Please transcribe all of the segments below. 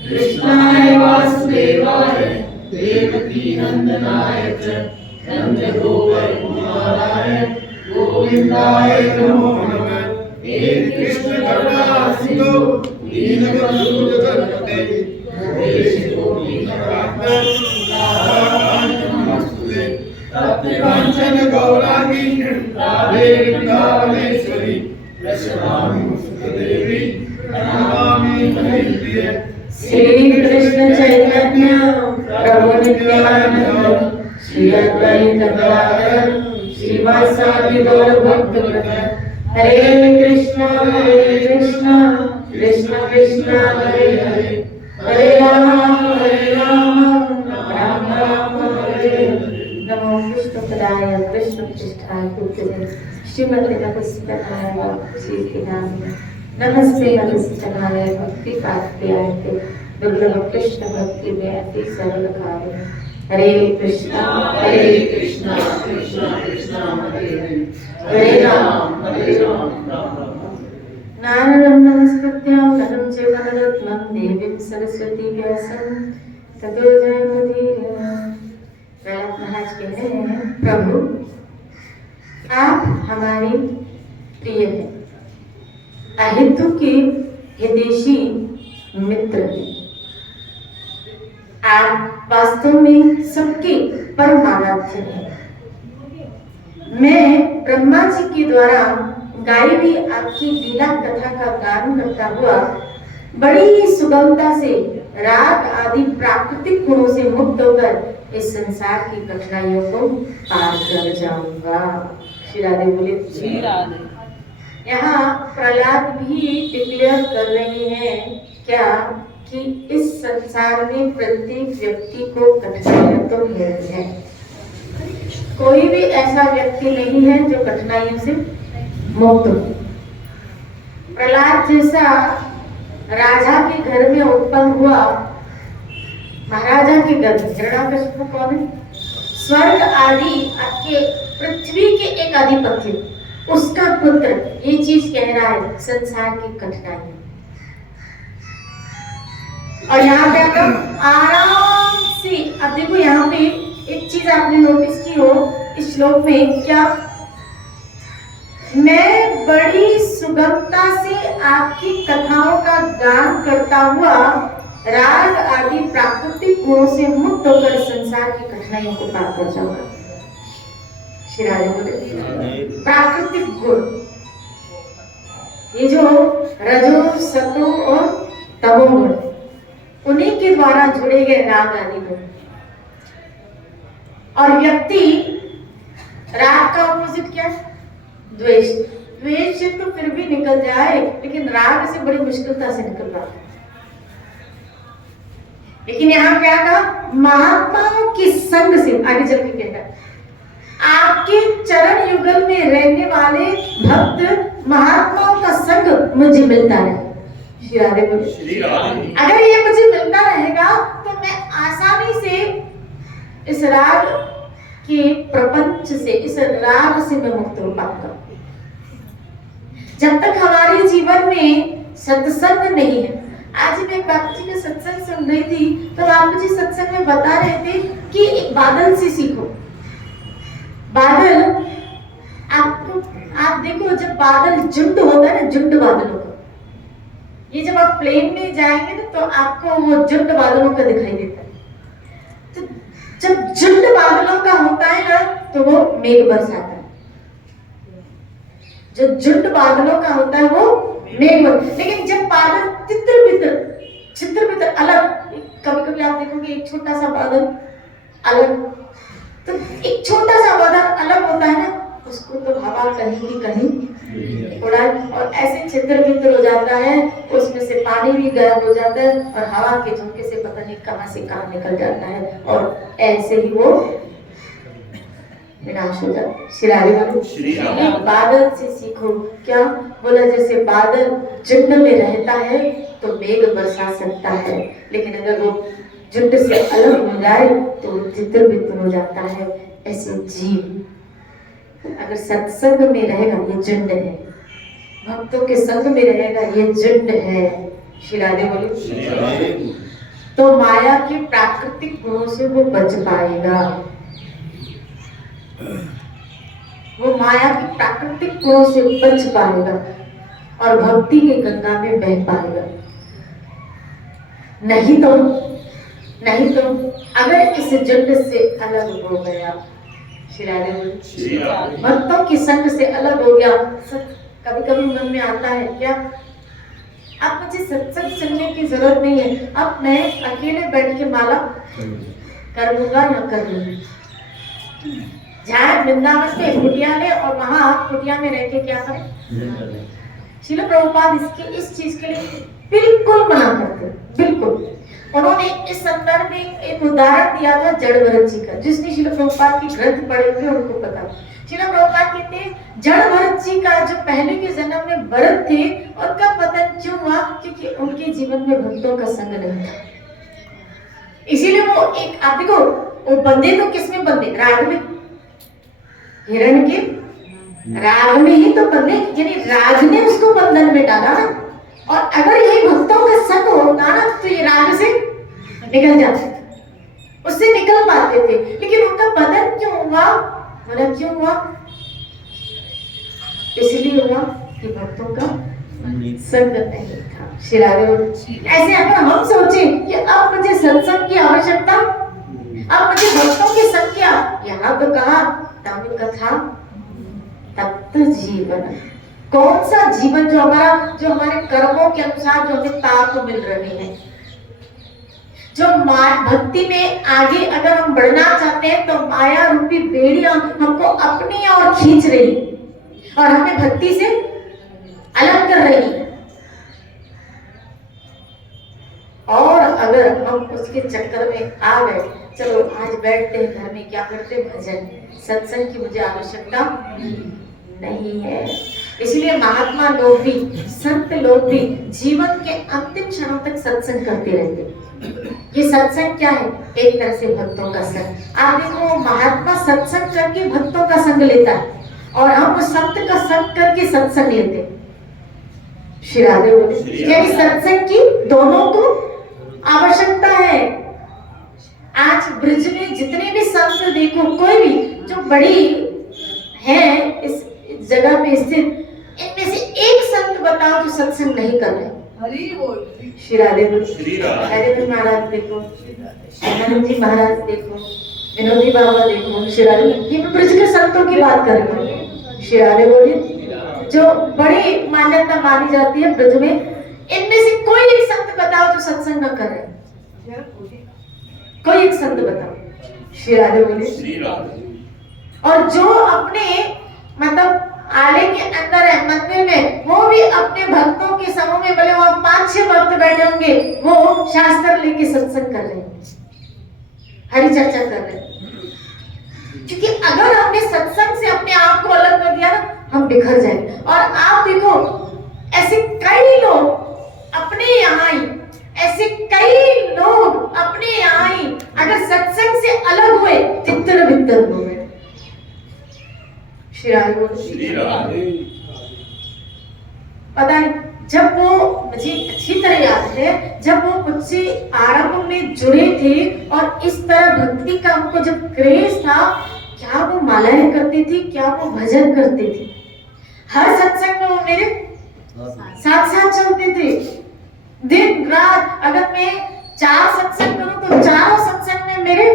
कृष्णाय वासुदेवाय देवकी नंदनाय च नंद गोपर कुमाराय गोविंदाय नमो नमः। हे कृष्ण करुणा सिंधु दीनबंधु जगन्नाथ गोपेश गोपीनाथ राधा कांत नमस्ते तप्तकांचन गौरांगी राधे वृंदावनेश्वरी वृषभानुसुते देवी नमामि हरिप्रिय। श्री कृष्ण चैतन्य प्रभु नित्यानंद श्री अद्वैत गदाधर श्रीवासादि गौर भक्तवृंद। हरे कृष्ण कृष्ण कृष्ण हरे हरे हरे राम राम राम हरे हरे। नमो कृष्णपदाय कृष्ण पृष्ठाय भूतले श्रीमते नमस्काराय श्री नाम नमस्ते नमस्काराय भक्ति कात्यायते दुर्लभ कृष्ण भक्ति में अति सरल कार्य। हरे कृष्णा कृष्णा कृष्णा हरे हरे हरे राम राम राम। नारदं नमस्कृत्य नरं चैव नरोत्तमं देवीं सरस्वती व्यासं ततो जयमुदीरये। प्रहलाद महाराज कहते हैं, प्रभु आप हमारे प्रिय हैं, अहेतु के हितैषी मित्र हैं। आप वास्तव में सबके परमाराध्य हैं। मैं ब्रह्मा जी के द्वारा गाई हुई आपकी लीला कथा का गान करता हुआ बड़ी सुगमता से राग आदि प्राकृतिक गुणों से मुक्त होकर इस संसार की कठिनाइयों को पार कर जाऊंगा। श्री राधे बोले श्री राधे। यहाँ प्रहलाद भी डिक्लेयर कर रहे हैं क्या कि इस संसार में प्रत्येक व्यक्ति को कठिनाइयां तो मिलती है। कोई भी ऐसा व्यक्ति नहीं है जो कठिनाइयों से मुक्त हो। प्रहलाद जैसा राजा के घर में उत्पन्न हुआ, महाराजा के घर में हिरण्यकशिपु कौन है? स्वर्ग आदि आपके पृथ्वी के एक अधिपति, उसका पुत्र ये चीज कह रहा है संसार की कठिनाई। और यहाँ पे आप आराम से, अब देखो यहाँ पे एक चीज आपने नोटिस की हो इस श्लोक में, क्या मैं बड़ी सुगमता से आपकी कथाओं का गान करता हुआ राग आदि प्राकृतिक गुणों से मुक्त होकर संसार की कठिनाइयों को पार कर जाऊंगा। प्राकृतिक गुण, ये जो रजो सतो और तमोगुण, उन्हीं के द्वारा जुड़े गए राग आदि गुण। और व्यक्ति राग का ऑपोजिट क्या है? द्वेष। द्वेष से तो फिर भी निकल जाए, लेकिन राग से बड़ी मुश्किलता से निकल पाता है। लेकिन यहाँ क्या कहा? महात्माओं के संग से, आगे चल के कहता है आपके चरण युगल में रहने वाले भक्त महात्माओं का संग मुझे मिलता है। श्री राधे बोले। अगर ये मुझे मिलता रहेगा तो मैं आसानी से इस राग के प्रपंच से, इस राग से मैं मुक्त हो पाऊंगा। जब तक हमारे जीवन में सत्संग नहीं है, आज मैं बापू जी का सत्संग सुन रही थी तो बापू जी सत्संग में बता रहे थे कि एक बादल से सीखो। बादल, आपको आप देखो जब बादल झुंड होता है ना, झुंड बादलों का, ये जब आप प्लेन में जाएंगे ना तो आपको वो झुंड बादलों का दिखाई देता है। तो जब झुंड बादलों का होता है ना तो वो मेघ बरसाता है। जो झुंड बादलों का होता है वो मेघ बरसाता। लेकिन जब बादल छित्र बितर अलग, कभी कभी आप देखोगे एक छोटा सा बादल अलग, तो एक छोटा सा बादल अलग होता है ना, उसको तो हवा कहीं की कहीं उड़ा, और ऐसे छितर बितर हो जाता है, उसमें से पानी भी गर्म हो जाता है और हवा के झोंके से पता नहीं कहां से कहां निकल जाता है, और ऐसे ही वो विनाश हो जाता। श्री राधे बोलो। बादल से सीखो। क्या बोला? जैसे बादल झुंड में रहता है तो मेघ बरसा सकता है, लेकिन अगर वो झुंड से अलग हो जाए तो तितर बितर हो जाता है। ऐसे जीव अगर सत्संग में रहेगा, ये झुंड है। भक्तों के संग में रहेगा, ये झुंड है। श्री राधे बोलो। तो माया के प्राकृतिक गुणों से वो बच पाएगा। वो माया के प्राकृतिक गुणों से बच पाएगा और भक्ति के गंगा में बह पाएगा। नहीं तो अगर इस झुंड से अलग हो गया, भक्तों के संग से अलग हो गया। कभी कभी मन में आता है, क्या अब मुझे सत्संग सुनने की जरूरत नहीं है, अब मैं अकेले बैठ के माला कर लूंगा या कर लूंगी। जाए वृंदावन के कुटिया में और वहां कुटिया में रह के क्या करें? श्रील प्रभुपाद इस चीज के लिए बिल्कुल मना करते, बिल्कुल। उन्होंने इस संदर्भ में एक उदाहरण दिया था जड़ भरत जी का। जिसने श्रील प्रभुपाद की ग्रंथ पढ़े हुए उनको पता। श्रील प्रभुपाद कहते हैं जड़ भरत जी का जो पहले के जन्म में भरत थे, उनका पतन क्यों हुआ? क्योंकि उनके जीवन में भक्तों का संग नहीं था। इसीलिए वो एक, आप देखो, वो बंधे तो किसमें बंधे? राग में। हिरण के राग में ही तो बंधे, यानी राग ने उसको बंधन में डाला ना। और अगर यही भक्तों का संग होता ना तो ये राग से निकल जाते, उससे निकल पाते थे। लेकिन उनका बंधन क्यों हुआ? मतलब क्यों हुआ? इसलिए हुआ कि भक्तों का संग नहीं था। श्री राधे। ऐसे अगर हम सोचें कि अब मुझे सत्संग की आवश्यकता, अब मुझे भक्तों की संख्या, यहाँ तो कहा तब कथा तप्त जीवन। कौन सा जीवन जो हमारे कर्मों के अनुसार जो हमें ताप मिल रहे हैं, जो भक्ति में आगे अगर हम बढ़ना चाहते हैं तो माया रूपी बेड़ियां हमको अपनी ओर खींच रही और हमें भक्ति से अलग कर रही। और अगर हम उसके चक्कर में आ गए, चलो आज बैठते हैं घर में, क्या करते हैं? भजन। सत्संग की मुझे आवश्यकता नहीं है। इसलिए महात्मा लोग भी, संत लोग भी जीवन के अंतिम क्षणों तक सत्संग करते रहते। ये सत्संग क्या है? एक तरह से भक्तों का संग। आप देखो, महात्मा सत्संग करके भक्तों का संग लेता है और हम उस संत का संग करके सत्संग लेते। श्री राधे बोले। यानी सत्संग की दोनों को आवश्यकता है। आज ब्रज में जितने भी संत देखो, कोई भी जो बड़ी है इस जगह पे स्थित, इनमें से एक संत बताओ जो सत्संग नहीं कर रहे। श्री राधे राधे महाराज देखो, आनंद जी महाराज देखो, विनोदी बाबा देखो, श्री राधे। ये ब्रज के संतों की बात कर रहे हैं। श्री राधे बोलिए। जो बड़ी मान्यता मानी जाती है ब्रज में, इनमें से कोई एक संत बताओ जो सत्संग न कर रहे। कोई एक संत बताओ। श्री राधे बोलिए। और जो अपने मतलब आले के अंदर है, मंदिर में, वो भी अपने भक्तों के समूह में, भले वहां 5-6 भक्त बैठे होंगे, वो शास्त्र लेके सत्संग कर रहे हैं, हरि चर्चा कर रहे हैं। क्योंकि अगर हमने सत्संग से अपने आप को अलग कर दिया ना, हम बिखर जाएंगे। और आप देखो, ऐसे कई लोग अपने यहाँ ही, ऐसे कई लोग अपने यहाँ ही अगर सत्संग से अलग हुए, तितर बितर हुए। श्री राधे। पता नहीं, जब वो, मुझे अच्छी तरह याद है, जब वो मुझसे आरंभ में जुड़े थे और इस तरह भक्ति का उनको जब क्रेज था, क्या वो मालाएं करते थे, क्या वो भजन करते थे। हर सत्संग में वो मेरे साथ साथ चलते थे, दिन रात। अगर मैं 4 सत्संग करूं तो 4 सत्संग में मेरे।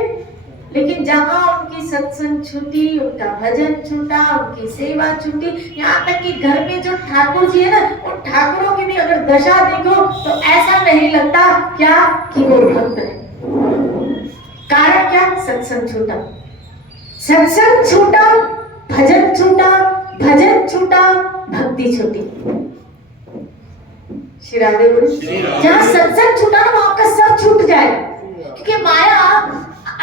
लेकिन जहां उनकी सत्संग छूटी, उनका भजन छूटा, उनकी सेवा छूटी, यहाँ तक कि घर में जो ठाकुर जी है ना, उन ठाकुरों की भी अगर दशा देखो तो ऐसा नहीं लगता क्या कि वो भक्त है। कारण क्या? सत्संग छूटा, सत्संग छूटा, भजन छूटा, भजन छूटा, भक्ति छूटी। श्री राधे। जहाँ सत्संग छूटा ना, वहां का सब छूट जाए। क्योंकि माया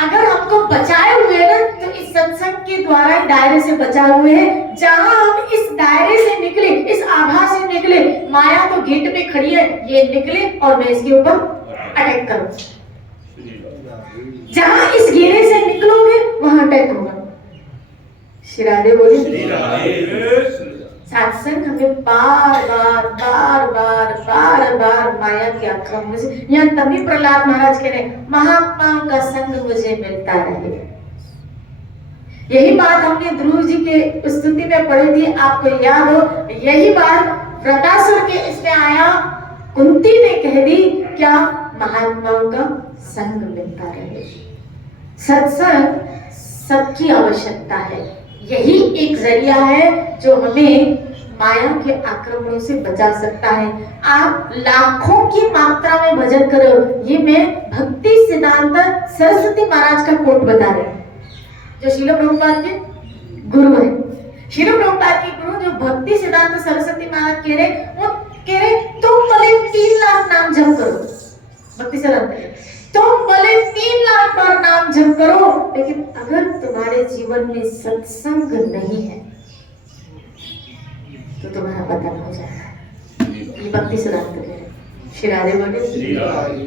अगर हमको बचाए हुए हैं ना, तो इस सत्संग के द्वारा दायरे से बचाए हुए हैं। जहां हम इस दायरे से निकले, इस आभा से निकले, माया तो गेट पे खड़ी है, ये निकले और मैं इसके ऊपर अटैक करूं। जहां इस घेरे से निकलोगे वहां अटैक होगा। श्री राधे बोले। सत्संग हमें बार बार बार बार बार बार माया के आक्रमण से, यहाँ तभी प्रहलाद महाराज कह रहे महात्माओं का संग मुझे मिलता रहे। यही बात हमने ध्रुव जी के स्तुति में पढ़ी थी, आपको याद हो। यही बात व्रतासुर के इसमें आया, कुंती ने कह दी क्या, महात्माओं का संग मिलता रहे। सत्संग सबकी आवश्यकता है। यही एक जरिया है जो हमें माया के आक्रमणों से बचा सकता है। आप लाखों की मात्रा में भजन करो। ये मैं भक्ति सिद्धांत सरस्वती महाराज का कोट बता रहे हैं, जो श्रील प्रभुपाद के गुरु है। श्रील प्रभुपाद के गुरु जो भक्ति सिद्धांत सरस्वती महाराज कह रहे, वो कह रहे तुम भले 3 लाख नाम जप करो, भक्ति सिद्धांत तुम भले 3 लाख बार नाम जप करो, लेकिन अगर तुम्हारे जीवन में सत्संग नहीं है तो तुम्हारा पतन हो जाएगा। ये भक्ति सिद्धांत है। श्री राधे बोले।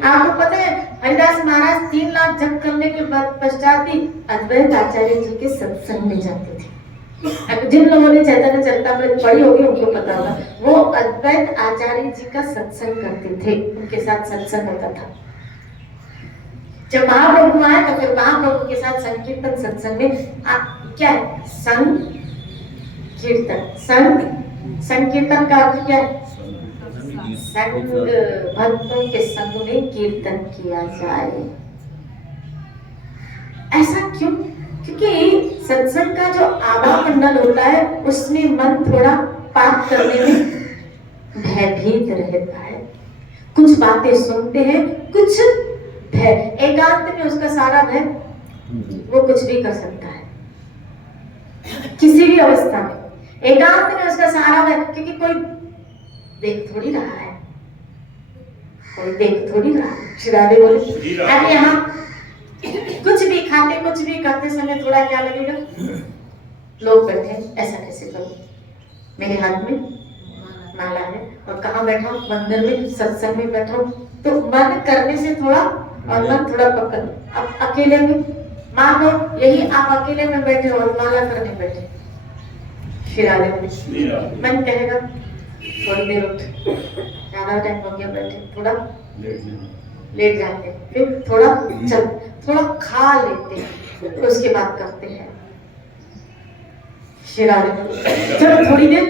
आपको पता है हरिदास महाराज 3 लाख जप करने के बाद पश्चात ही अद्वैत आचार्य जी के सत्संग में जाते थे। जिन लोगों ने चैतन्य चरितामृत पढ़ी होगी उनको पता होगा, वो अद्वैत आचार्य जी का सत्संग करते थे, उनके साथ सत्संग होता था। जब महाप्रभु आए तो फिर महाप्रभु के साथ संकीर्तन सत्संग में क्या है, संग कीर्तन। संकीर्तन का अर्थ क्या है, संग भक्तों के संग में कीर्तन किया जाए। ऐसा क्यों? क्योंकि सत्संग का जो आभा मंडल होता है उसमें मन थोड़ा पाप करने में भयभीत रहता है। कुछ बातें सुनते हैं, कुछ भय, एकांत में उसका सारा भय, वो कुछ भी कर सकता है किसी भी अवस्था में। एकांत में उसका सारा भय, क्योंकि कोई देख थोड़ी रहा है, कोई देख थोड़ी रहा है। श्री राधे बोले। अब यहाँ कुछ भी खाते, कुछ भी करते समय थोड़ा क्या लगेगा, लोग बैठे ऐसा कैसे करूं, मेरे हाथ में माला है और कहाँ बैठा, मंदिर में सत्संग में बैठा, तो मन करने से थोड़ा और मन थोड़ा पकड़। अब अकेले में मान लो यही आप अकेले में बैठे और माला करने बैठे, शिराले में मन कहेगा थोड़ी देर उठ, ज्यादा टाइम हो गया बैठे, थोड़ा लेट जाते, फिर थोड़ा चल, थोड़ा खा लेते हैं, उसके बाद करते हैं शिराले में। चलो थोड़ी देर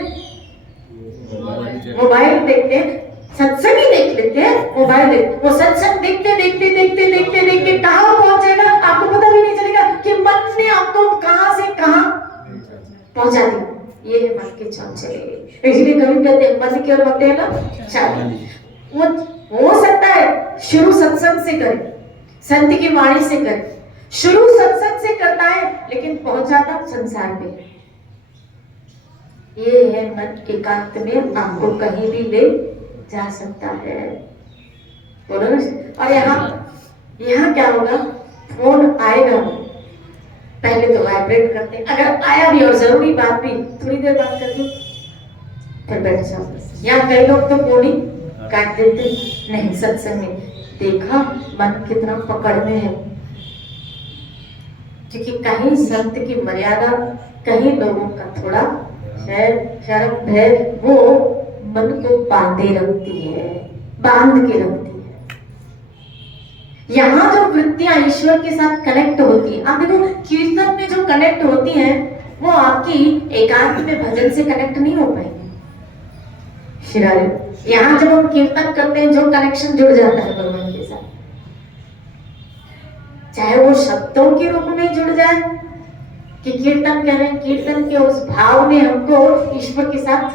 मोबाइल देखते हैं, सत्संग ही देख लेते हैं, मोबाइल देख, वो सत्संग देखते देखते देखते देखते देखते कहाँ पहुंचेगा आपको पता भी नहीं चलेगा कि मन ने आपको कहाँ से कहाँ पहुंचा दिया। ये है मन के चंचले। इसलिए कभी कहते हैं मन की ओर मत देना चाहिए। वो हो सकता है शुरू सत्संग से करे, संत की वाणी से करे, शुरू सत्संग से करता है, लेकिन पहुंचाता संसार पे। ये है मन एकांत में आपको कहीं भी ले जा सकता है। बोलो। और यहाँ क्या होगा, फोन आएगा, पहले तो वाइब्रेट करते हैं, अगर आया भी और जरूरी बात भी, थोड़ी देर बात करके फिर बैठ जाओ। यहाँ कई लोग तो फोन ही काट देते नहीं सत्संग में। देखा मन कितना पकड़ में है, क्योंकि कहीं संत की मर्यादा, कहीं लोगों का थोड़ा शर्म है, वो मन को बांधे रखती है, बांध के रखती है। यहाँ जो वृत्तियां ईश्वर के साथ कनेक्ट होती है, आप देखो कीर्तन में जो कनेक्ट होती हैं, वो आपकी एकांत में भजन से कनेक्ट नहीं हो पाएगी। यहाँ जब हम कीर्तन करते हैं, जो कनेक्शन जुड़ जाता है भगवान के साथ, चाहे वो शब्दों के रूप में जुड़ जाए कि कीर्तन कर रहे हैं, कीर्तन के उस भाव ने हमको ईश्वर के साथ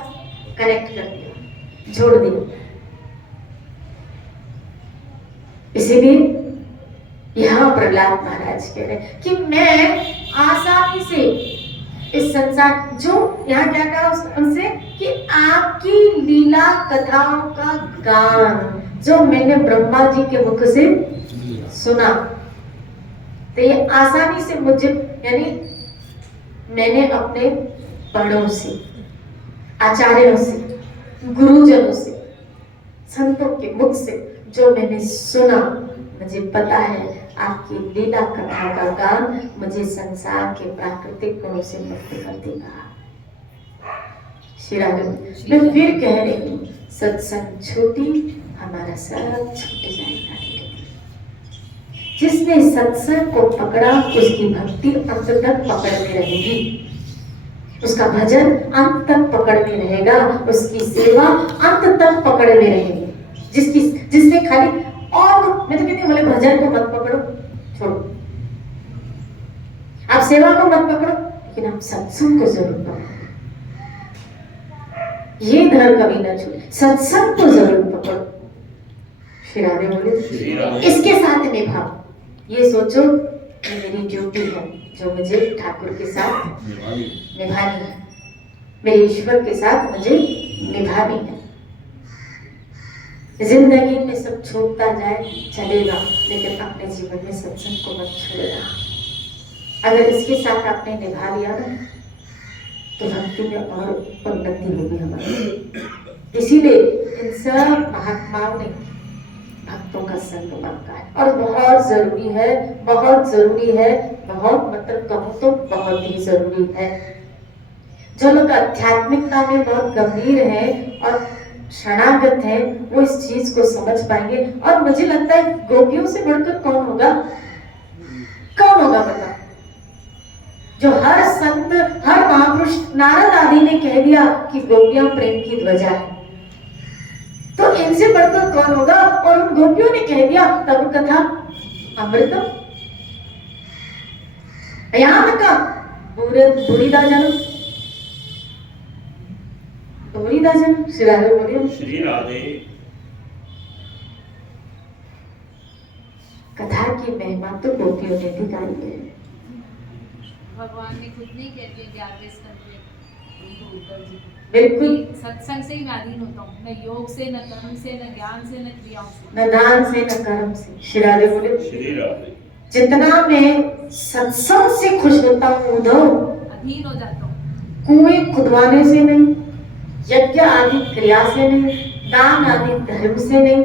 कनेक्ट कर दिया, जोड़ दिया। इसीलिए यहाँ प्रहलाद महाराज कह रहे हैं कि मैं आसानी से इस संसार, जो यहाँ क्या कहा उनसे कि आपकी लीला कथाओं का गान जो मैंने ब्रह्मा जी के मुख से सुना। तो ये आसानी से मुझे, यानी मैंने अपने बड़ों से, आचार्यों से, गुरुजनों से, संतों के मुख से जो मैंने सुना, मुझे पता है आपकी लीला कथा का गान मुझे संसार के प्राकृतिक गुणों से मुक्त कर देगा। मैं फिर कह रही हूँ, सत्संग छूटी, हमारा सब छूट जाएगा। जिसने सत्संग को पकड़ा उसकी भक्ति अंत तक पकड़ में रहेगी, उसका भजन अंत तक पकड़ में रहेगा, उसकी सेवा अंत तक पकड़ में रहेगी। जिसने खाली, और मैं तो कहती हूँ बोले भजन को मत पकड़ो, छोड़ो, आप सेवा को मत पकड़ो, लेकिन आप सत्संग को जरूर पकड़ो। ये धर कभी ना छूटे, सत्संग को जरूर पकड़ो। श्री राधे बोले, इसके साथ निभाओ। ये सोचो कि मेरी ड्यूटी है जो मुझे ठाकुर के साथ निभानी है, मेरे ईश्वर के साथ मुझे निभानी है। जिंदगी में सब छूटता जाए चलेगा, लेकिन अपने जीवन में सत्संग को मत छोड़ना। अगर इसके साथ आपने निभा लिया ना, तो भक्ति में और उन्नति होगी हमारी। इसीलिए इन सब महात्माओं ने भक्तों का संग मांगा है, और बहुत जरूरी है, बहुत जरूरी है, बहुत मतलब कहूँ तो बहुत ही जरूरी है। जो लोग आध्यात्मिकता में बहुत गंभीर हैं और शरणागत हैं, वो इस चीज को समझ पाएंगे। और मुझे लगता है गोपियों से बढ़कर कौन होगा, कौन होगा बता, जो हर संत, हर महापुरुष, नारद आदि ने कह दिया कि गोपियां प्रेम की ध्वजा है, तो इनसे बढ़कर कौन होगा। और उन गोपियों ने कह दिया तब कथा अमृतम, यहां तक बुरीदा जन्म, बुरीदा जन्म। श्री राधे बोलिए, श्री राधे। कथा की महिमा तो गोपियों ने भी गाई है। भगवान ने खुद नहीं कह दिया 11वें स्कंद में, बिल्कुल सत्संग से ही मैं अधीन होता हूँ, न योग से, न कर्म से, न ज्ञान से, न क्रियाओं से, न दान से, न कर्म से। श्री राधे बोले, श्री राधे। जितना मैं सत्संग से खुश होता हूँ उधर अधीन हो जाता हूँ। कुएं खुदवाने से नहीं, यज्ञ आदि क्रिया से नहीं, दान आदि धर्म से नहीं,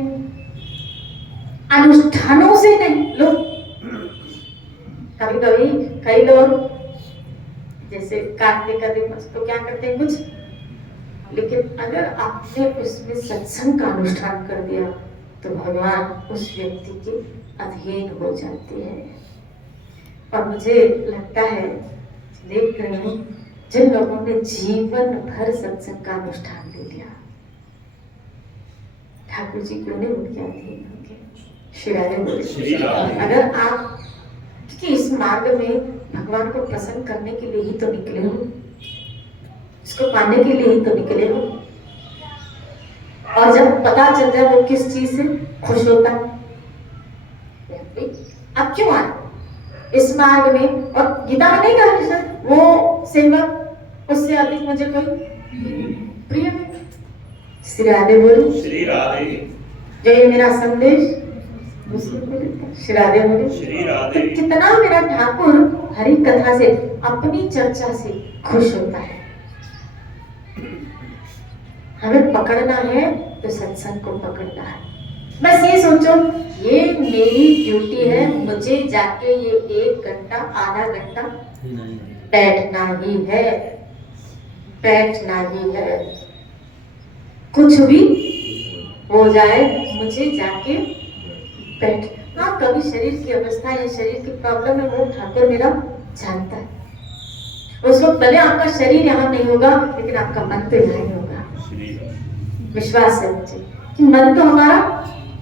अनुष्ठानों से नहीं। लोग कभी कभी कई लोग जैसे कार्तिक का दिन तो क्या करते हैं कुछ, लेकिन अगर आपने उसमें सत्संग का अनुष्ठान कर दिया तो भगवान उस व्यक्ति के अधीन हो जाते हैं। और मुझे लगता है, देख रही हूँ, जिन लोगों ने जीवन भर सत्संग का अनुष्ठान ले लिया, ठाकुर जी को ने उनके अधीन होंगे। श्री राधे बोले, अगर आप, क्योंकि इस मार्ग में भगवान को प्रसन्न करने के लिए ही तो निकले हो, इसको पाने के लिए ही तो निकले हो। और जब पता चल जाए वो किस चीज से खुश होता है, अब क्यों आए इस मार्ग में। और गीता में नहीं कहा कृष्ण, वो सेवक उससे अधिक मुझे कोई प्रिय नहीं। श्री राधे बोले, श्री राधे। जो ये मेरा संदेश श्री राधे बोले, श्री राधे। तो कितना मेरा ठाकुर हरि कथा से, अपनी चर्चा से खुश होता है। हमें पकड़ना है तो सत्संग को पकड़ना है। बस ये सोचो, ये मेरी ड्यूटी है, मुझे जाके ये 1 घंटा आधा घंटा बैठना ही है, बैठना ही है। कुछ भी हो जाए मुझे जाके बैठ। हाँ, कभी शरीर की अवस्था या शरीर की प्रॉब्लम है, वो ठाकुर मेरा जानता है। उस वक्त भले आपका शरीर यहाँ नहीं होगा, लेकिन आपका मन तो यहाँ ही होगा। विश्वास है मुझे कि मन तो हमारा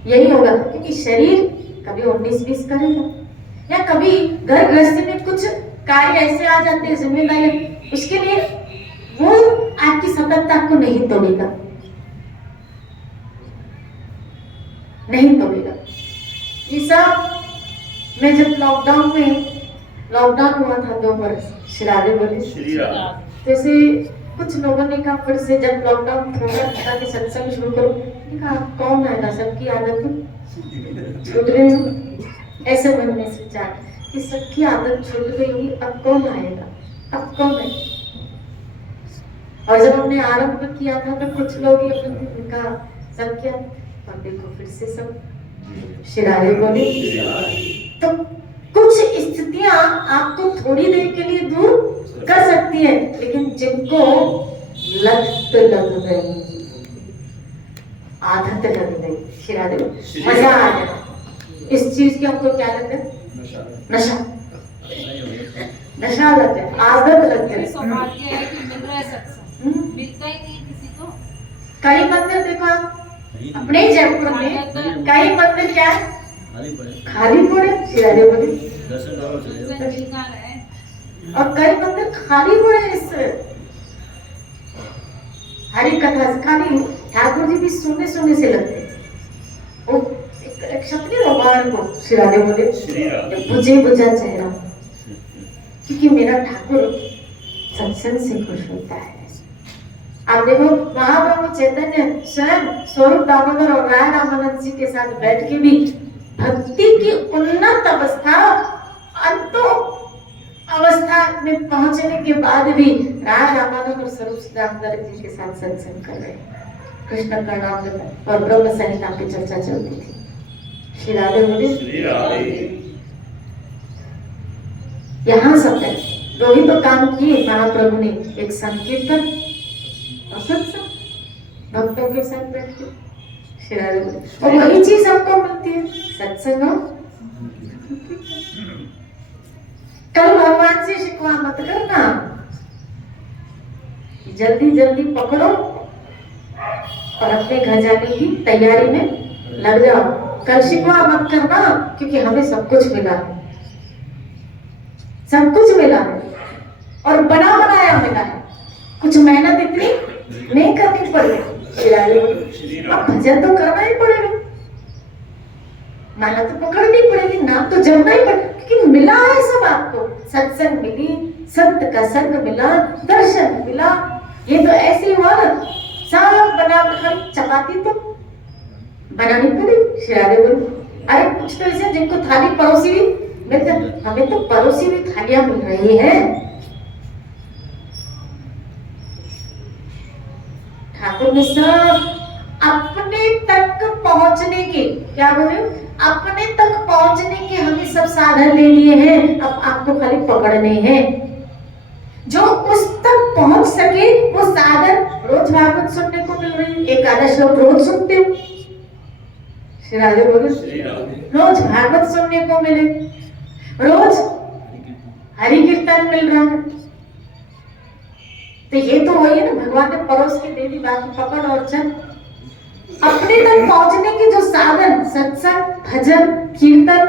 यही होगा, क्योंकि शरीर कभी 19-20 करेगा, या कभी घर गृहस्थी में कुछ कार्य ऐसे आ जाते हैं, जिम्मेदारी, उसके लिए वो आपकी सतर्कता को नहीं तोड़ेगा, नहीं तोड़ेगा। ये सब मैं जब लॉकडाउन हुआ था 2 वर्ष, श्री राधे बोले, जैसे कुछ लोगों ने कहा फिर से जब लॉकडाउन थोड़ा था कि सत्संग शुरू करो, कहा कौन आएगा, सबकी आदत छूट रही हो, ऐसे मन में सोचा कि सबकी आदत छूट गई होगी, अब कौन आएगा, अब कौन है। और जब हमने आरंभ किया था तो कुछ लोग ही अपने का सब किया, और देखो फिर से सब शरारे बोले। तो कुछ स्थितियां आपको थोड़ी देर के लिए दूर कर सकती है, लेकिन जिनको लत लग गई, आदत लग गई, शरारे मजा आ गया इस चीज की, हमको क्या लग गया, नशा नशा लग गया, आदत लग गई। सौभाग्य है कि मिल रहा है सत्संग, मिलता ही नहीं किसी को। कई मंदिर देखो आप अपने ही जयपुर में, कई मंदिर क्या है खाली पड़े, शरारे बोले, और कई मंदिर खाली पड़े। इस हरि कथा से खाली, ठाकुर जी भी सोने सोने से लगते, वो एक शब्द नहीं भगवान को शरारे बोले, बुझे बुझा चेहरा, क्योंकि मेरा ठाकुर सत्संग से खुश होता है। आप देखो महाप्रभु चैतन्य स्वयं स्वरूप दामोदर और राय रामानंद जी के साथ बैठ के भी भक्ति की उन्नत अवस्था, अंतो अवस्था में पहुंचने के बाद भी राय रामानंद और स्वरूप दामोदर जी के साथ सत्संग कर रहे हैं। कृष्ण का नाम और ब्रह्म संहिता की चर्चा चलती थी। श्री राधे बोले, यहाँ सब है। दो ही तो काम किए महाप्रभु ने, एक संकीर्तन और सत्संग भक्तों के साथ बैठ के। श्री राधे बोले, और वही चीज हमको मिलती है, सत्संग और कल भगवान से शिकवा मत करना, जल्दी जल्दी पकड़ो और अपने घर जाने की तैयारी में लग जाओ। कल शिकवा मत करना, क्योंकि हमें सब कुछ मिला है, सब कुछ मिला है और बना बनाया मिला है, कुछ मेहनत इतनी नहीं करनी पड़ेगी। अब भजन तो करना ही पड़ेगा, माला तो पकड़नी पड़ेगी, नाम तो जपना ही पड़ेगा, क्योंकि मिला है सब आपको। सत्संग मिली, संत का संग मिला, दर्शन मिला, ये तो ऐसे ही हुआ ना, सब बना खाली चपाती तो बनानी पड़ी। शिरारे बोली, अरे कुछ तो ऐसे जिनको थाली परोसी हुई, हमें तो परोसी हुई थालियां मिल रही है। ठाकुर ने सब अपने तक पहुंचने के, क्या बोले, अपने तक पहुंचने के हमें सब साधन दे दिए हैं, अब आपको खाली पकड़ने हैं। जो उस तक पहुंच सके वो साधन, रोज भागवत सुनने को मिल रही, एकादश लोग रोज सुनते हो, श्री राधे बोले, रोज भागवत सुनने को मिले, रोज हरि कीर्तन मिल रहा है, तो ये तो वही है ना, भगवान ने परोस के दे दी, बाकी पकड़ और चल। अपने तक पहुंचने के जो साधन, सत्संग, भजन, कीर्तन,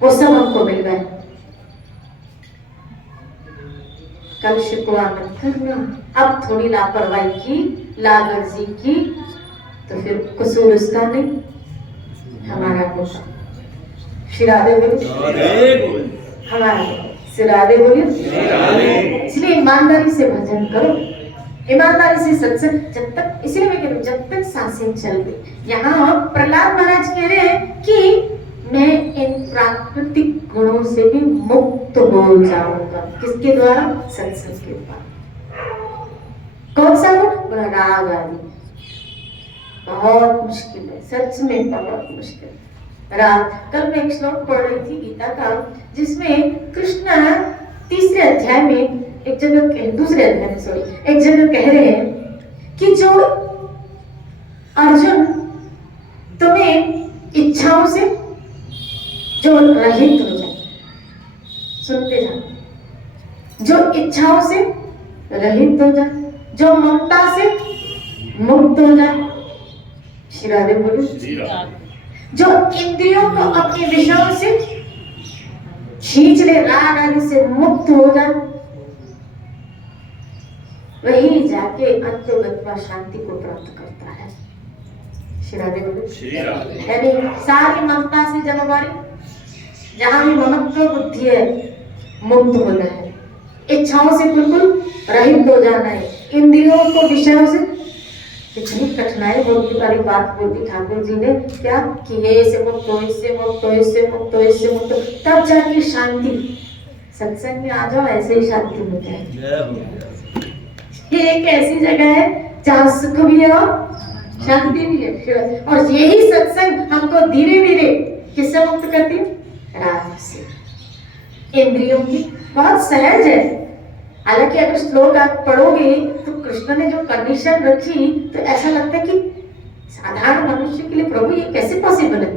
वो सब हमको मिल गए। कल शिकवा मत करना, अब थोड़ी लापरवाही की, लालची की, तो फिर कसूर उसका नहीं, हमारा होगा। श्री राधे बोलिए, हमारा श्री राधे बोलिए। इसलिए ईमानदारी से भजन करो, ईमानदारी से सत्संग, जब तक, इसलिए मैं कह रही हूँ, जब तक सांसें चल रही। यहाँ प्रहलाद महाराज कह रहे हैं कि मैं इन प्राकृतिक गुणों से भी मुक्त हो जाऊंगा। किसके द्वारा? सत्संग के द्वारा। कौन सा गुण? राग आदि। बहुत मुश्किल है, सच में बहुत मुश्किल है राग। कल मैं एक श्लोक पढ़ रही थी गीता का, जिसमें कृष्ण तीसरे अध्याय में एक जगह, दूसरे अध्याय में सॉरी, एक जगह कह रहे हैं कि जो अर्जुन तुम्हें इच्छाओं से जो रहित हो जाए, सुनते जाओ, जो इच्छाओं से रहित हो जाए, जो ममता से मुक्त हो जाए, श्री राधे बोलो, जो इंद्रियों को अपने विषयों से खींच ले, राग आदि से मुक्त हो जाए, वही जाके अंतोगत्वा शांति को प्राप्त करता है। श्री राधे बोलो। यानी सारी ममता से जब हमारी, जहां भी ममत्व बुद्धि है, मुक्त होना है, इच्छाओं से बिल्कुल रहित हो जाना है, इंद्रियों को विषयों से इतनी कठिनाई बोलती वाली बात बोलती ठाकुर जी ने क्या कि हे से मुक्त हो, इससे मुक्त हो, इससे मुक्त हो, इससे मुक्त हो, तब जाके शांति। सत्संग में आ जाओ ऐसे ही शांति हो जाए। ये एक ऐसी जगह है जहाँ सुख भी है और शांति भी है। और यही सत्संग हमको धीरे धीरे किससे मुक्त करती है? राग से, इंद्रियों की। बहुत सहज है। हालांकि अगर श्लोक आप पढ़ोगे तो कृष्ण ने जो कंडीशन रखी तो ऐसा लगता है कि साधारण मनुष्य के लिए प्रभु ये कैसे पॉसिबल है?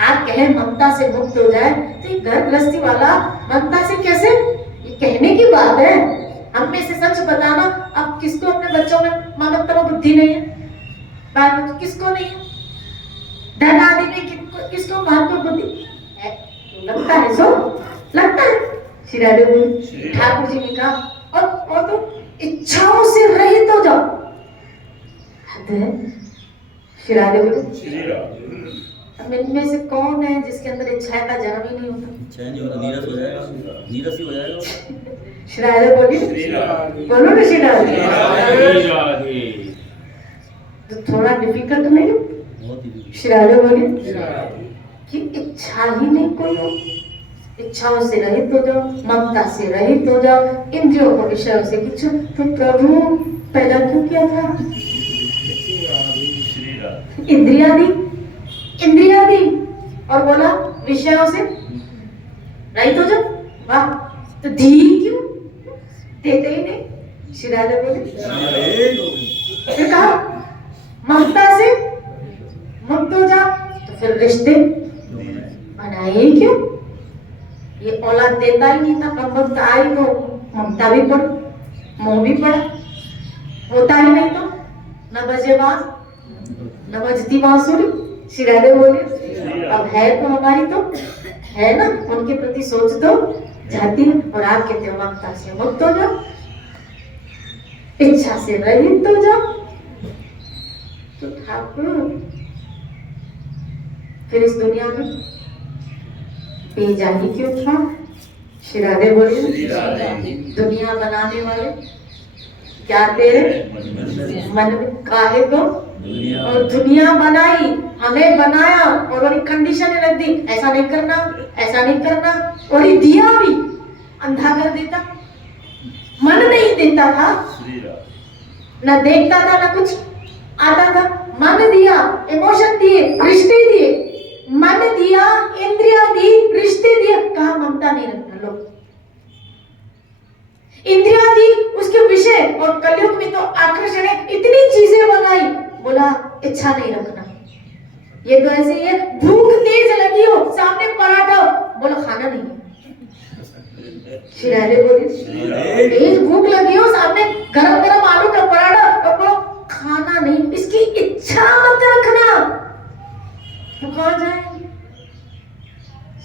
आप कहें ममता से मुक्त हो जाए तो ये घर गृहस्थी वाला ममता से कैसे? ये कहने की बात है। हम में से सच बताना, अब किसको अपने बच्चों में ममता बुद्धि नहीं है? बात में तो किसको नहीं है? धन आदि में किसको महत्व बुद्धि है? लगता है सो लगता है। श्री राधे बोली ठाकुर जी ने कहा और तो इच्छाओं से रहित हो जाओ। हद है। श्री राधे बोली अब इनमें से कौन है जिसके अंदर इच्छा का जन्म ही नहीं होता? इच्छा नहीं होता, नीरस हो जाएगा, नीरस ही हो जाएगा। श्री राधे बोली बोलो ना श्री राधे। तो थोड़ा डिफिकल्ट नहीं? बहुत ही श्री राधे बोली कि इच्छा ही नहीं कोई हो, इच्छाओं से रहित हो जाओ, ममता से रहित हो जाओ, इंद्रियों को विषयों से किच्छु। तो प्रभु पैदा क्यों किया था? इंद्रियादि और बोला विषयों से रहित हो जाओ। वाह, तो धी क्यों देते ही नहीं? श्री राधे बोले फिर कहा ममता से मुक्त हो जाओ, तो फिर रिश्ते बनाए क्यों? ये औलाद देता ही नहीं था, कब वक्त आई तो ममता भी पड़, मोह भी पड़ा। होता ही नहीं तो न बजे बांस न बजती बांसुरी। श्री राधे बोले अब है तो हमारी तो है ना, उनके प्रति सोच तो जाती है। और आप कहते हो ममता से मुक्त हो जाओ, इच्छा से रहित हो जाओ। तो ठाकुर फिर इस दुनिया में बेजानी क्यों था? श्री राधे बोले दुनिया बनाने वाले क्या तेरे मन में काहे को? और दुनिया बनाई, हमें बनाया और उन्हें कंडीशन रख दी, ऐसा नहीं करना, ऐसा नहीं करना। और ये दिया भी अंधा कर देता, मन नहीं देता था, न देखता था न कुछ आता था। मन दिया, इमोशन दिए, रिश्ते दिए, मन दिया, इंद्रिया दी, रिश्ते दिए, कहा ममता नहीं रखना। लोग इंद्रिया दी, उसके विषय, और कलयुग में तो आकर्षण है, इतनी चीजें बनाई, बोला इच्छा नहीं रखना। ये तो ऐसे ही है, भूख तेज लगी हो, सामने पराठा हो, बोलो खाना नहीं है। श्री राधे बोले तेज भूख लगी हो, सामने गरम गरम आलू का पराठा, और बोलो खाना नहीं, इसकी इच्छा मत रखना। तो कहाँ जाएंगे?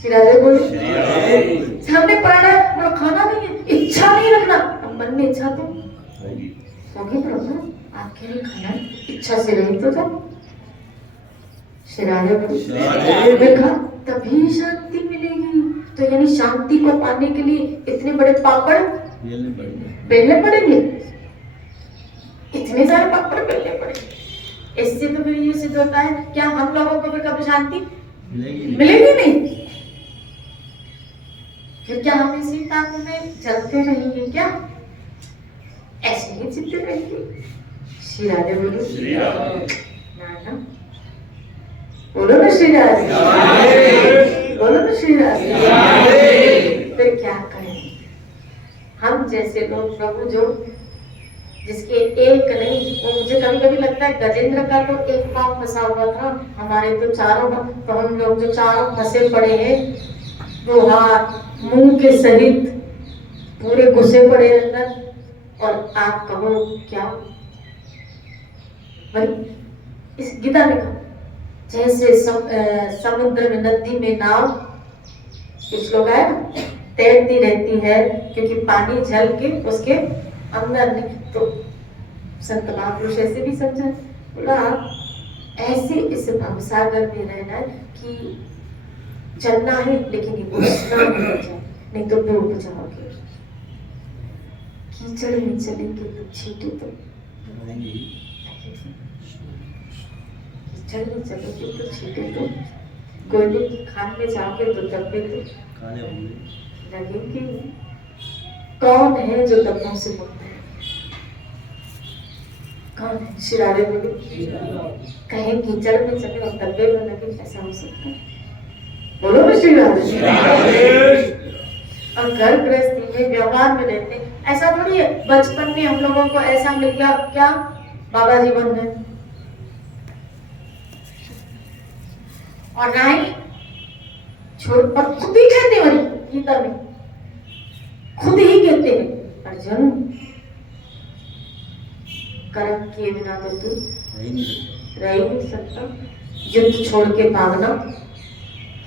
श्री राधे बोले सामने पराठा, बोलो खाना नहीं है, इच्छा नहीं रखना। अब मन में इच्छा तो होगी प्रभु, आपके लिए खाना, इच्छा से रहित हो जाओ। श्री राधे बोले देखा तभी शांति मिलेगी। तो यानी शांति को पाने के लिए इतने बड़े पापड़ बेलने पड़ेंगे, इतने सारे पापड़ बेलने पड़ेंगे। इससे तो फिर ये सिद्ध होता है क्या हम लोगों को फिर कभी शांति मिलेगी नहीं? फिर क्या हम इसी काम में चलते रहेंगे क्या? ऐसे ही चलते रहेंगे। श्री राधे बोलो ना, बोलो ना श्री राधे, बोलो ना श्री राधे। फिर क्या करें हम जैसे लोग? प्रभु जो जिसके एक नहीं, वो मुझे कभी कभी लगता है गजेंद्र का तो एक पाँव फंसा हुआ था, हमारे तो चारों, तो हम लोग जो चारों फंसे पड़े हैं, वो हाथ मुंह के सहित पूरे घुसे पड़े अंदर। और आप कहो क्या? इस गीता में कहो जैसे समुद्र में, नदी में नाव, कुछ लोग आए तैरती रहती है क्योंकि पानी झल के उसके अंदर नहीं। तो संत महापुरुष ऐसे भी समझा, बोला ऐसे इस भवसागर में रहना है कि चलना है, लेकिन ये घुसना नहीं तो डूब जाओगे। कीचड़ में चलेंगे तो छींटे तो चलो चलोगे तो छीटे तो कोयले की खान में जाओगे तो डब्बे तो काले होंगे। लगेंगे। कौन है जो डब्बों से मुक्त है? कौन है? शिरारे बोले कहीं कीचड़ में चले और डब्बे में लगे, ऐसा हो सकता है? बोलो ना शिरारे। और घर गृहस्थी में व्यवहार में रहते हैं, ऐसा थोड़ी है बचपन में हम लोगों को ऐसा मिल गया क्या बाबा जी बन गए, और ना ही छोड़ पर खुद ही कहते हैं गीता में, खुद ही कहते हैं अर्जुन कर्म किए बिना तो तू रह ही नहीं सकता। युद्ध छोड़ के भागना,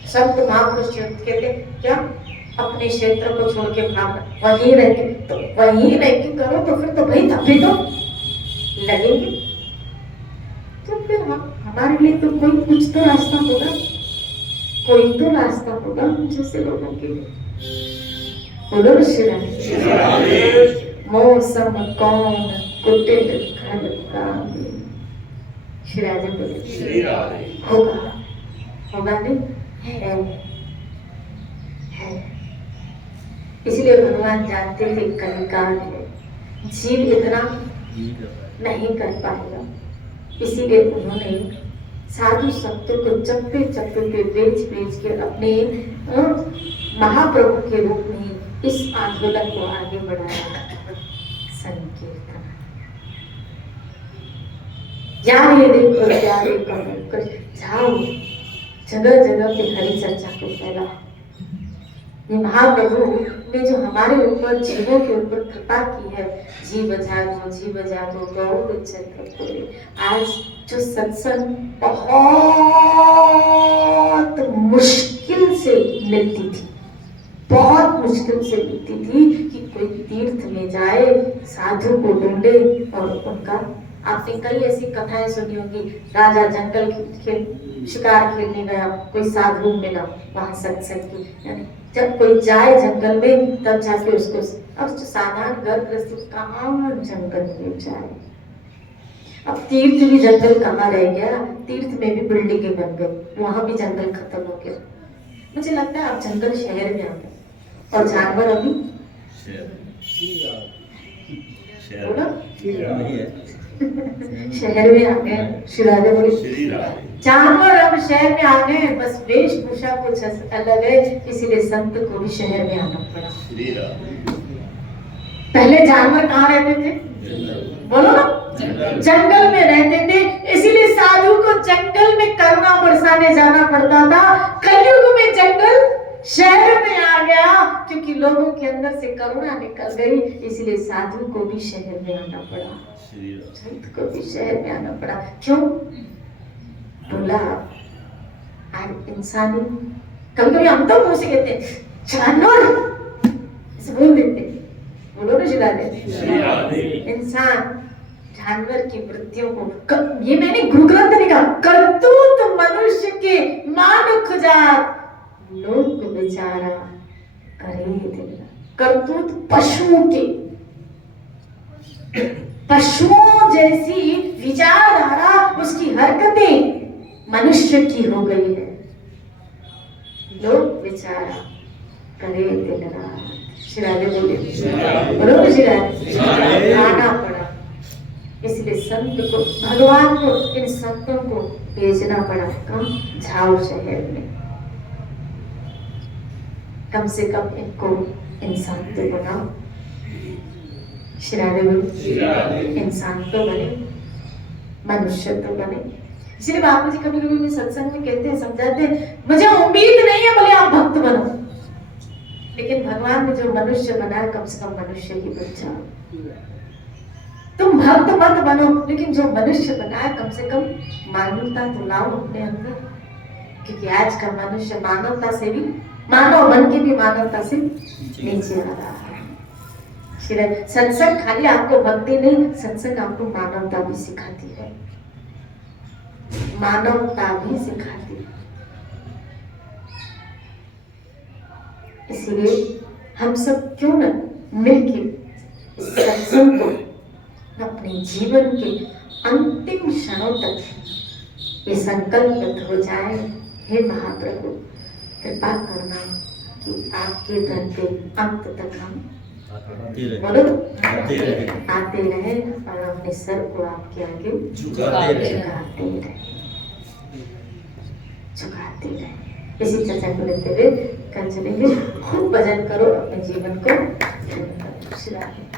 संत महापुरुष कहते क्या अपने क्षेत्र को छोड़ के भागना, वहीं रह के तो वहीं रह के करो तो फिर तो भाई तभी तो लगेंगे। तो फिर हमारे लिए तो कोई कुछ तो रास्ता होगा, कोई तो रास्ता होगा हम जैसे लोगों के लिए। बोलो मौसम कौन कुटिल घर का होगा, होगा नहीं है। इसलिए भगवान जानते थे कलिकाल है, जीव इतना नहीं कर पाएगा, इसीलिए उन्होंने साधु संतों को चप्पे चप्पे पे बेच के अपने महाप्रभु के रूप में इस आंदोलन को आगे बढ़ाया। संकीर्तन यारे देखो प्यारे कर जाओ, जगह जगह पे हरि चर्चा को फैला। ये महाप्रभु ने जो हमारे ऊपर जीवों के ऊपर कृपा की है, जीव जागो गौ चंद्र, आज जो सत्संग बहुत मुश्किल से मिलती थी, बहुत मुश्किल से मिलती थी कि कोई तीर्थ में जाए, साधु को ढूंढे और उनका, आपने कई ऐसी कथाएं सुनी होगी, राजा जंगल के शिकार खेलने गया, कोई साधु मिला वहां सत्संग की, यानी जब कोई जाए जंगल में तब जाके उसको, अब जो साधारण घर गृहस्थी कहाँ जंगल में जाए, अब तीर्थ भी जंगल कहाँ रह गया, तीर्थ में भी बिल्डिंगें बन गई, वहां भी जंगल खत्म हो गया। मुझे लगता है अब जंगल शहर में आ गए और जानवर अभी शहर में आ गए। शिराजे बोले जानवर अब शहर में आ गए, बस वेशभूषा कुछ अलग है, इसीलिए संत को भी शहर में आना पड़ा। पहले जानवर कहाँ रहते थे? बोलो ना, जंगल में रहते थे, इसीलिए साधु को जंगल में करुणा बरसाने जाना पड़ता था। कलयुग में जंगल शहर में आ गया, क्योंकि लोगों के अंदर से करुणा निकल गई, इसलिए साधु को भी शहर में आना पड़ा, संत को भी शहर में आना पड़ा। क्यों? बोला आज इंसानी, कभी कभी हम तो मुंह से कहते हैं जानवर, ऐसे बोल देते, बोलो ना जिलाते, इंसान जानवर की वृत्तियों को, ये मैंने गुरु ग्रंथ ने कहा, करतूत मनुष्य के मानुख जात लोक बेचारा करे देना। करतूत पशुओं के, पशुओं जैसी विचारधारा, उसकी हरकतें मनुष्य की हो गई है, लोक बेचारा करे दिन रात। शिराजे बोले बोलो शिराजे, आना पड़ा, इसलिए संत को, भगवान को, इन संतों को भेजना पड़ा। कम जाओ शहर में, कम से कम इनको इंसान तो बनाओ। शिराजे बोले इंसान तो बने, मनुष्य तो बने। इसलिए बाबू जी कभी कभी सत्संग में कहते हैं, समझाते हैं, मुझे उम्मीद नहीं है बोले आप भक्त बनो, लेकिन भगवान ने जो मनुष्य बनाया, कम से कम मनुष्य ही बन जाओ। तुम भक्त मत बनो, लेकिन जो मनुष्य बनाया कम से कम मानवता तो लाओ अपने अंदर, क्योंकि आज का मनुष्य मानवता से भी, मानव बन के भी मानवता से नीचे आ रहा है। सत्संग खाली आपको भक्ति नहीं, सत्संग आपको मानवता भी सिखाती है, मानवता भी सिखाती है। इसीलिए हम सब क्यों न मिलके सत्संग को अपने जीवन के अंतिम क्षणों तक ये संकल्प हो जाए, हे महाप्रभु कृपा करना कि आपके दर पे अंत तक हम बोलो आते रहे और अपने सर को आपके आगे झुकाते रहे। झुकाते रहे। इसी चर्चा को लेते हुए कल चलेंगे। खूब भजन करो, अपने जीवन को धन्य करो। श्री राधे।